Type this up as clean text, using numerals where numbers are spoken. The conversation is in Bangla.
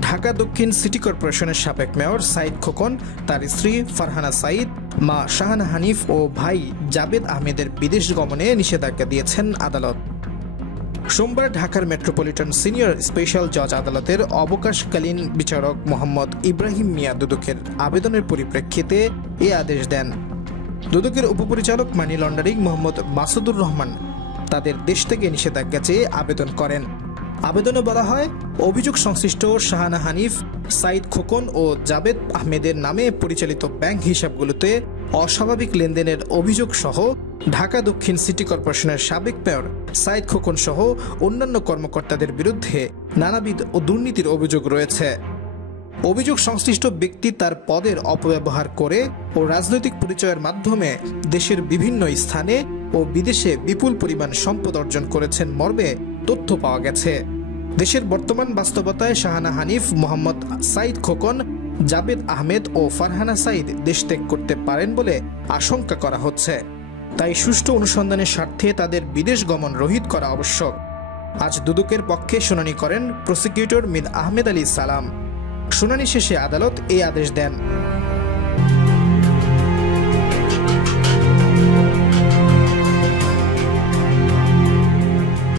ঢাকা দক্ষিণ সিটি কর্পোরেশনের সাবেক মেয়র সাইদ খোকন, তার স্ত্রী ফারহানা সাইদ, মা শাহানা হানিফ ও ভাই জাবেদ আহমেদের বিদেশ গমনে নিষেধাজ্ঞা দিয়েছেন আদালত। সোমবার ঢাকার মেট্রোপলিটন সিনিয়র স্পেশাল জজ আদালতের অবকাশকালীন বিচারক মোহাম্মদ ইব্রাহিম মিয়া দুদকের আবেদনের পরিপ্রেক্ষিতে এ আদেশ দেন। দুদকের উপপরিচালক মানি লন্ডারিং মোহাম্মদ মাসুদুর রহমান তাদের দেশ থেকে নিষেধাজ্ঞা চেয়ে আবেদন করেন। আবেদনে বলা হয়, অভিযোগ সংশ্লিষ্ট শাহানা হানিফ, সাইদ খোকন ও জাবেদ আহমেদের নামে পরিচালিত ব্যাংক হিসাবগুলোতে অস্বাভাবিক লেনদেনের অভিযোগ সহ ঢাকা দক্ষিণ সিটি কর্পোরেশনের সাবেক মেয়র সাইদ খোকন সহ অন্যান্য কর্মকর্তাদের বিরুদ্ধে নানাবিধ দুর্নীতির অভিযোগ রয়েছে। অভিযোগ সংশ্লিষ্ট ব্যক্তি তার পদের অপব্যবহার করে ও রাজনৈতিক পরিচয়ের মাধ্যমে দেশের বিভিন্ন স্থানে ও বিদেশে বিপুল পরিমাণ সম্পদ অর্জন করেছেন মর্মে তথ্য পাওয়া গেছে। দেশের বর্তমান বাস্তবতায় শাহানা হানিফ, মোহাম্মদ সাইদ খোকন, জাবেদ আহমেদ ও ফারহানা সাইদ দেশ ত্যাগ করতে পারেন বলে আশঙ্কা করা হচ্ছে। তাই সুষ্ঠু অনুসন্ধানের স্বার্থে তাদের বিদেশ গমন রহিত করা আবশ্যক। আজ দুদকের পক্ষে শুনানি করেন প্রসিকিউটর মীর আহমেদ আলী সালাম। শুনানি শেষে আদালত এই আদেশ দেন।